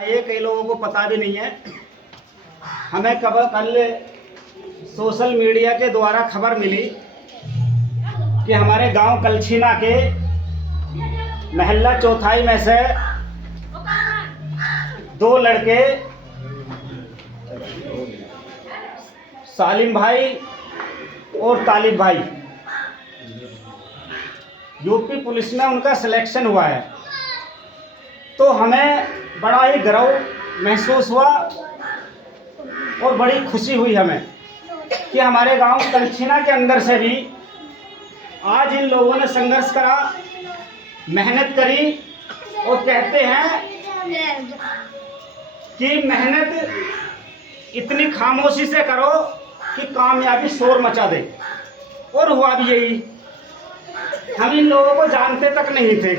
ये कई लोगों को पता भी नहीं है। हमें कल सोशल मीडिया के द्वारा खबर मिली कि हमारे गांव कलछीना के महल्ला चौथाई में से दो लड़के सालिम भाई और तालिब भाई यूपी पुलिस में उनका सिलेक्शन हुआ है। तो हमें बड़ा ही गर्व महसूस हुआ और बड़ी खुशी हुई हमें कि हमारे गांव कलछीना के अंदर से भी आज इन लोगों ने संघर्ष करा, मेहनत करी और कहते हैं कि मेहनत इतनी खामोशी से करो कि कामयाबी शोर मचा दे। और हुआ भी यही। हम इन लोगों को जानते तक नहीं थे।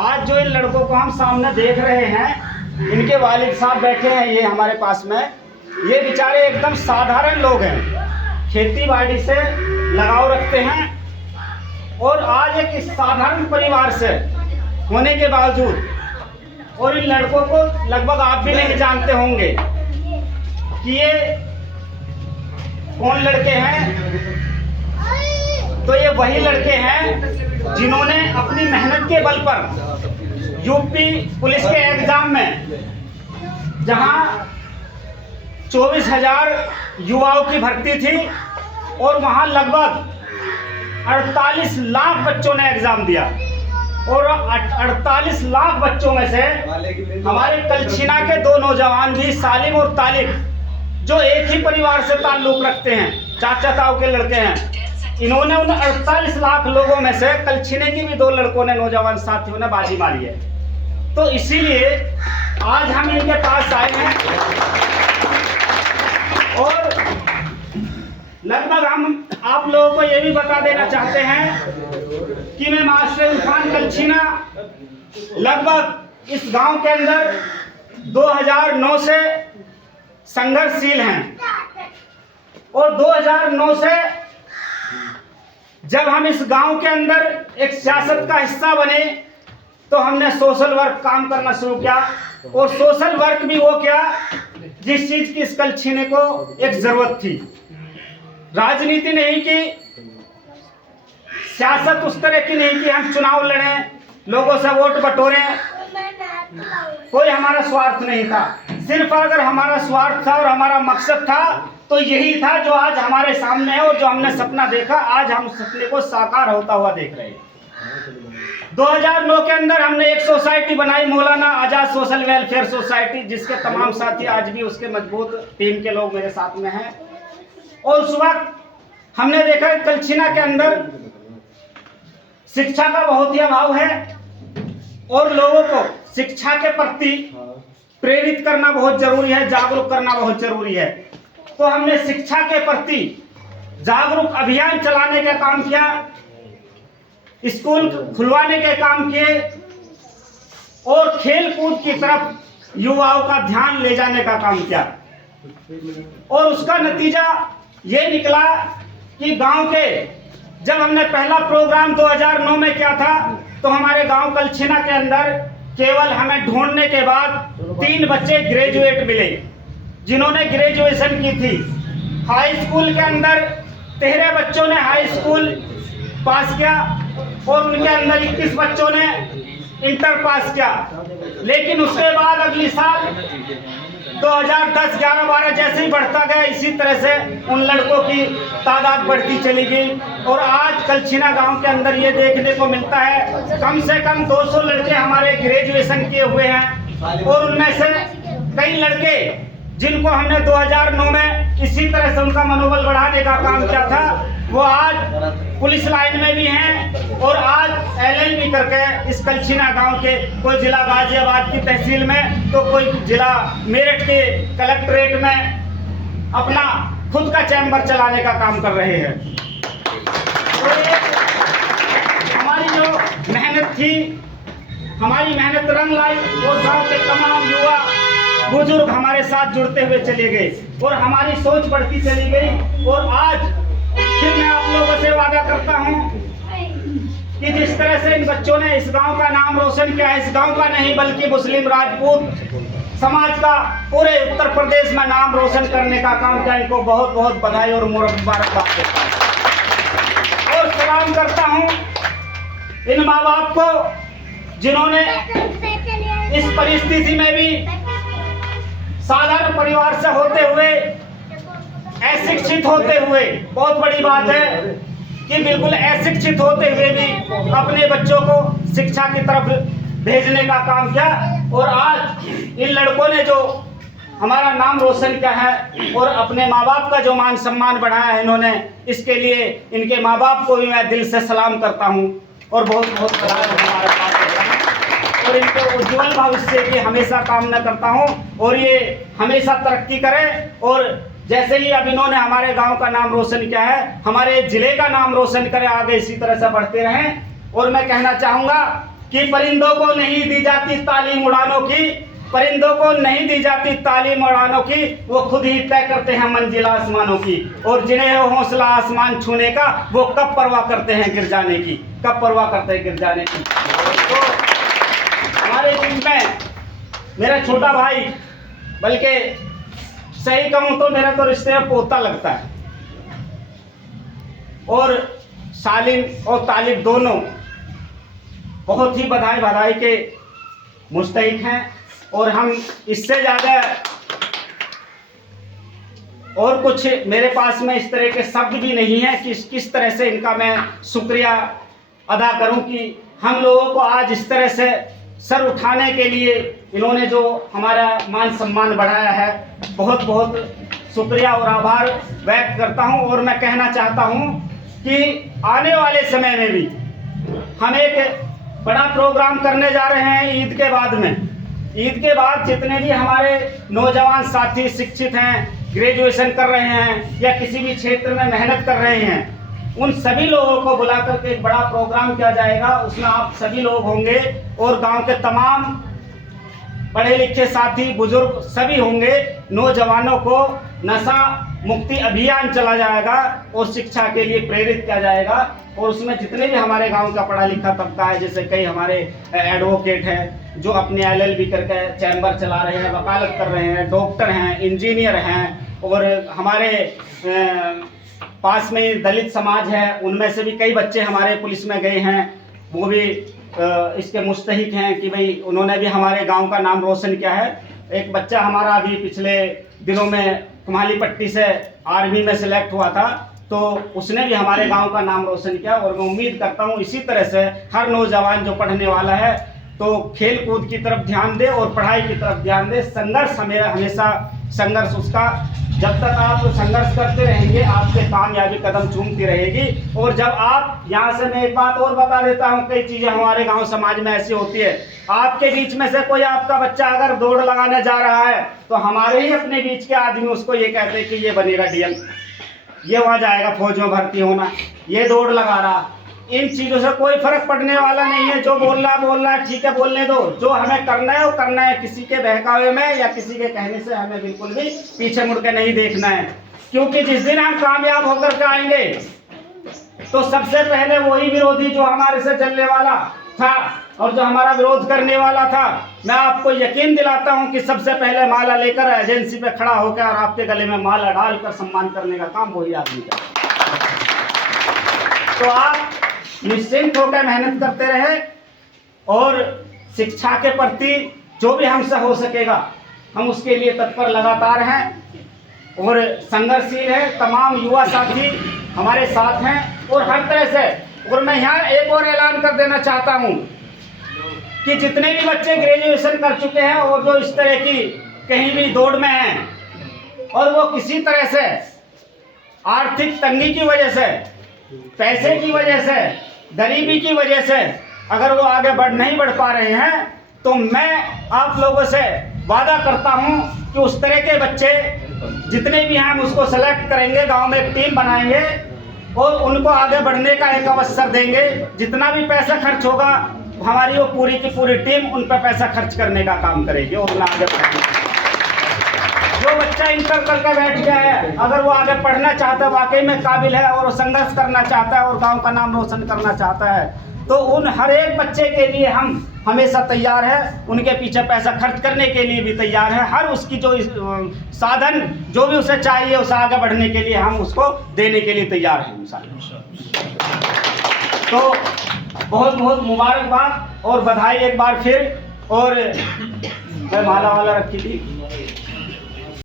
आज जो इन लड़कों को हम सामने देख रहे हैं, इनके वालिद साहब बैठे हैं ये हमारे पास में, ये बेचारे एकदम साधारण लोग हैं, खेती बाड़ी से लगाव रखते हैं और आज एक साधारण परिवार से होने के बावजूद, और इन लड़कों को लगभग आप भी नहीं जानते होंगे कि ये कौन लड़के हैं। तो ये वही लड़के हैं जिन्होंने अपनी मेहनत के बल पर यूपी पुलिस के एग्जाम में, जहां 24,000 युवाओं की भर्ती थी और वहां लगभग 48 लाख बच्चों ने एग्जाम दिया, और 48 लाख बच्चों में से हमारे कलछीना के दो नौजवान भी, सालिम और तालिब, जो एक ही परिवार से ताल्लुक रखते हैं, चाचा ताऊ के लड़के हैं, इन्होंने उन 48 लाख लोगों में से कलछीने की भी दो लड़कों ने, नौजवान साथियों ने बाजी मारी है। तो इसीलिए आज हम इनके पास आए हैं और लगभग हम आप लोगों को ये भी बता देना चाहते हैं कि मैं मास्टर इरफान कलछीना लगभग इस गांव के अंदर 2009 से संघर्षशील हैं, और 2009 से जब हम इस गांव के अंदर एक सियासत का हिस्सा बने तो हमने सोशल वर्क काम करना शुरू किया। और सोशल वर्क भी वो किया जिस चीज की इस कलछीने को एक जरूरत थी। राजनीति नहीं की, सियासत उस तरह की नहीं कि हम चुनाव लड़ें, लोगों से वोट बटोरें, कोई हमारा स्वार्थ नहीं था। सिर्फ अगर हमारा स्वार्थ था और हमारा मकसद था तो यही था जो आज हमारे सामने है, और जो हमने सपना देखा आज हम सपने को साकार होता हुआ देख रहे हैं। 2009 के अंदर हमने एक सोसाइटी बनाई, Maulana Azad social welfare society, जिसके तमाम साथी आज भी उसके मजबूत टीम के लोग मेरे साथ में हैं। और उस वक्त हमने देखा कलछीना के अंदर शिक्षा का बहुत ही अभाव है और लोगों को शिक्षा के प्रति प्रेरित करना बहुत जरूरी है, जागरूक करना बहुत जरूरी है। तो हमने शिक्षा के प्रति जागरूक अभियान चलाने का काम किया, स्कूल खुलवाने के काम किए और खेल कूद की तरफ युवाओं का ध्यान ले जाने का काम किया। और उसका नतीजा ये निकला कि गांव के, जब हमने पहला प्रोग्राम 2009 में किया था तो हमारे गांव कलछीना के अंदर केवल हमें ढूंढने के बाद 3 बच्चे ग्रेजुएट मिले जिन्होंने ग्रेजुएशन की थी। हाई स्कूल के अंदर 13 बच्चों ने हाई स्कूल पास किया और उनके अंदर 21 बच्चों ने इंटर पास किया। लेकिन उसके बाद अगली साल 2010, 11, 12 जैसे ही बढ़ता गया, इसी तरह से उन लड़कों की तादाद बढ़ती चली गई। और आज कलछीना गांव के अंदर ये देखने को मिलता है कम से कम 200 लड़के हमारे ग्रेजुएशन किए हुए हैं। और उनमें से कई लड़के जिनको हमने 2009 में इसी तरह से उनका मनोबल बढ़ाने का काम किया था, वो आज पुलिस लाइन में भी हैं और आज LLB करके इस कलछीना गांव के, कोई जिला गाजियाबाद की तहसील में तो कोई जिला मेरठ के कलेक्ट्रेट में अपना खुद का चैम्बर चलाने का काम कर रहे हैं। तो हमारी जो मेहनत थी, हमारी मेहनत रंग लाई, वो गांव के तमाम युवा बुजुर्ग हमारे साथ जुड़ते हुए चले गए और हमारी सोच बढ़ती चली गई। और आज फिर मैं आप लोगों से वादा करता हूं कि जिस तरह से इन बच्चों ने इस गांव का नाम रोशन किया है, इस गांव का नहीं बल्कि मुस्लिम राजपूत समाज का पूरे उत्तर प्रदेश में नाम रोशन करने का काम किया। इनको बहुत बहुत बधाई और मुबारकबाद देता हूं और सलाम करता हूं इन माँ बाप को जिन्होंने इस परिस्थिति में भी साधारण परिवार से होते हुए, अशिक्षित होते हुए, बहुत बड़ी बात है कि बिल्कुल अशिक्षित होते हुए भी अपने बच्चों को शिक्षा की तरफ भेजने का काम किया। और आज इन लड़कों ने जो हमारा नाम रोशन किया है और अपने माँ बाप का जो मान सम्मान बढ़ाया है इन्होंने, इसके लिए इनके माँ बाप को भी मैं दिल से सलाम करता हूँ और बहुत बहुत बधाई हमारे पास और इनके उज्जवल भविष्य की हमेशा कामना करता हूँ और ये हमेशा तरक्की करें। और जैसे ही अब इन्होंने हमारे गांव का नाम रोशन किया है, हमारे जिले का नाम रोशन करें, आगे इसी तरह से बढ़ते रहें। और मैं कहना चाहूँगा कि परिंदों को नहीं दी जाती तालीम उड़ानों की, परिंदों को नहीं दी जाती तालीम उड़ानों की, वो खुद ही तय करते हैं मंजिल आसमानों की। और जिन्हें हो हौसला आसमान छूने का, वो कब परवाह करते हैं गिर जाने की, कब परवाह करते हैं गिर जाने की। तो हमारे बीच में मेरा छोटा भाई, बल्कि सही कहूँ तो मेरा तो रिश्ते में पोता लगता है, और सालिम और तालिब दोनों बहुत ही बधाई के मुस्तहिक हैं। और हम इससे ज़्यादा और कुछ मेरे पास में इस तरह के शब्द भी नहीं है कि किस तरह से इनका मैं शुक्रिया अदा करूं कि हम लोगों को आज इस तरह से सर उठाने के लिए इन्होंने जो हमारा मान सम्मान बढ़ाया है। बहुत बहुत शुक्रिया और आभार व्यक्त करता हूं। और मैं कहना चाहता हूं कि आने वाले समय में भी हम एक बड़ा प्रोग्राम करने जा रहे हैं ईद के बाद में। ईद के बाद जितने भी हमारे नौजवान साथी शिक्षित हैं, ग्रेजुएशन कर रहे हैं या किसी भी क्षेत्र में मेहनत कर रहे हैं, उन सभी लोगों को बुला करके एक बड़ा प्रोग्राम किया जाएगा। उसमें आप सभी लोग होंगे और गांव के तमाम पढ़े लिखे साथी बुजुर्ग सभी होंगे। नौजवानों को नशा मुक्ति अभियान चला जाएगा और शिक्षा के लिए प्रेरित किया जाएगा। और उसमें जितने भी हमारे गांव का पढ़ा लिखा तबका है, जैसे कई हमारे एडवोकेट हैं जो अपने LLB करके चैम्बर चला रहे हैं, वकालत कर रहे हैं, डॉक्टर हैं, इंजीनियर हैं, और हमारे पास में दलित समाज है, उनमें से भी कई बच्चे हमारे पुलिस में गए हैं, वो भी इसके मुस्तहिक हैं कि भाई उन्होंने भी हमारे गांव का नाम रोशन किया है। एक बच्चा हमारा अभी पिछले दिनों में कुम्हाली पट्टी से आर्मी में सिलेक्ट हुआ था, तो उसने भी हमारे गांव का नाम रोशन किया। और मैं उम्मीद करता हूं इसी तरह से हर नौजवान जो पढ़ने वाला है तो खेल कूद की तरफ ध्यान दे और पढ़ाई की तरफ ध्यान दे। संघर्ष हमेशा संघर्ष उसका, जब तक आप संघर्ष करते रहेंगे आपके कामयाबी कदम चूमती रहेगी। और जब आप यहाँ से, मैं एक बात और बता देता हूँ, कई चीज़ें हमारे गांव समाज में ऐसी होती है, आपके बीच में से कोई आपका बच्चा अगर दौड़ लगाने जा रहा है तो हमारे ही अपने बीच के आदमी उसको ये कहते हैं कि ये बनेगा DM, ये वहाँ जाएगा फौज में भर्ती होना, ये दौड़ लगा रहा। इन चीज़ों से कोई फर्क पड़ने वाला नहीं है। जो बोलना है ठीक है, बोलने दो। जो हमें करना है वो करना है। किसी के बहकावे में या किसी के कहने से हमें बिल्कुल भी पीछे मुड़ के नहीं देखना है, क्योंकि जिस दिन हम कामयाब होकर के आएंगे तो सबसे पहले वही विरोधी जो हमारे से चलने वाला था और जो हमारा विरोध करने वाला था, मैं आपको यकीन दिलाता हूं कि सबसे पहले माला लेकर एजेंसी पे खड़ा होकर और आपके गले में माला डालकर सम्मान करने का काम वही आदमी का। तो आप निश्चिंत होकर मेहनत करते रहे और शिक्षा के प्रति जो भी हमसे हो सकेगा हम उसके लिए तत्पर लगातार हैं और संघर्षशील है। तमाम युवा साथी हमारे साथ हैं और हर तरह से। और मैं यहाँ एक और ऐलान कर देना चाहता हूँ कि जितने भी बच्चे ग्रेजुएशन कर चुके हैं और जो इस तरह की कहीं भी दौड़ में हैं और वो किसी तरह से आर्थिक तंगी की वजह से, पैसे की वजह से, गरीबी की वजह से अगर वो आगे नहीं बढ़ पा रहे हैं, तो मैं आप लोगों से वादा करता हूं कि उस तरह के बच्चे जितने भी हैं हम उसको सेलेक्ट करेंगे, गांव में एक टीम बनाएंगे और उनको आगे बढ़ने का एक अवसर देंगे। जितना भी पैसा खर्च होगा हमारी वो पूरी की पूरी टीम उन पर पैसा खर्च करने का काम करेगी और उन्हें आगे बढ़ाएंगे। जो बच्चा इंटर करके बैठ गया है, अगर वो आगे पढ़ना चाहता है, वाकई में काबिल है और संघर्ष करना चाहता है और गांव का नाम रोशन करना चाहता है, तो उन हर एक बच्चे के लिए हम हमेशा तैयार है, उनके पीछे पैसा खर्च करने के लिए भी तैयार है। हर उसकी जो साधन जो भी उसे चाहिए उसे आगे बढ़ने के लिए हम उसको देने के लिए तैयार हैं इंशाअल्लाह। तो बहुत बहुत मुबारकबाद और बधाई एक बार फिर। और मैं माला वाला रखी थी।